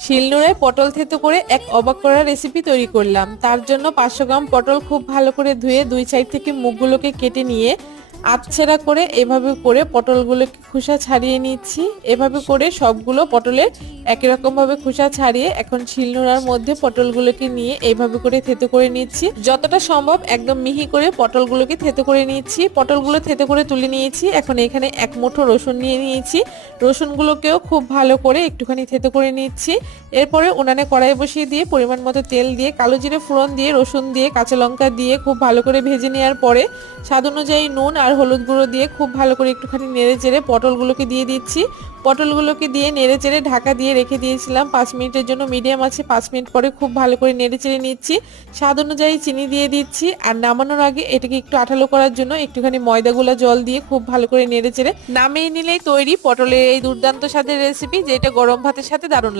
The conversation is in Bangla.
শিলনোড়ায় পটল থেতো করে এক অবাক করা রেসিপি তৈরি করলাম। তার জন্য পাঁচশো গ্রাম পটল খুব ভালো করে ধুয়ে দুই সাইড থেকে মুখগুলোকে কেটে নিয়ে আচ্ছেরা করে এভাবে করে পটলগুলোকে খোসা ছাড়িয়ে নিচ্ছি। এভাবে করে সবগুলো পটলের একই রকম ভাবে খোসা ছাড়িয়ে এখন শিলনোড়ার মধ্যে পটলগুলোকে নিয়ে এইভাবে করে থেতো করে নিচ্ছি। যতটা সম্ভব একদম মিহি করে পটলগুলোকে থেতো করে নিচ্ছি। পটলগুলো থেতো করে তুলে নিয়েছি। এখন এখানে এক মুঠো রসুন নিয়ে নিয়েছি। রসুনগুলোকেও খুব ভালো করে একটুখানি থেতো করে নিচ্ছি। এরপরে উনানে কড়াই বসিয়ে দিয়ে পরিমাণ মতো তেল দিয়ে, কালো জিরে ফোড়ন দিয়ে, রসুন দিয়ে, কাঁচা লঙ্কা দিয়ে খুব ভালো করে ভেজে নেওয়ার পরে স্বাদ অনুযায়ী নুন আর হলুদ গুঁড়ো দিয়ে খুব ভালো করে একটুখানি নেড়ে চেড়ে পটলগুলোকে দিয়ে দিচ্ছি। পটলগুলোকে দিয়ে নেড়ে চেড়ে ঢাকা দিয়ে রেখে দিয়েছিলাম। পাঁচ মিনিটের জন্য মিডিয়াম আছে, পাঁচ মিনিট পরে খুব ভালো করে নেড়ে চেড়ে নিচ্ছি। স্বাদ অনুযায়ী চিনি দিয়ে দিচ্ছি আর নামানোর আগে এটাকে একটু আঠালো করার জন্য একটুখানি ময়দাগুলা জল দিয়ে খুব ভালো করে নেড়ে চেড়ে নামিয়ে নিলেই তৈরি পটলের এই দুর্দান্ত স্বাদের রেসিপি যেটা গরম ভাতের সাথে দারুণ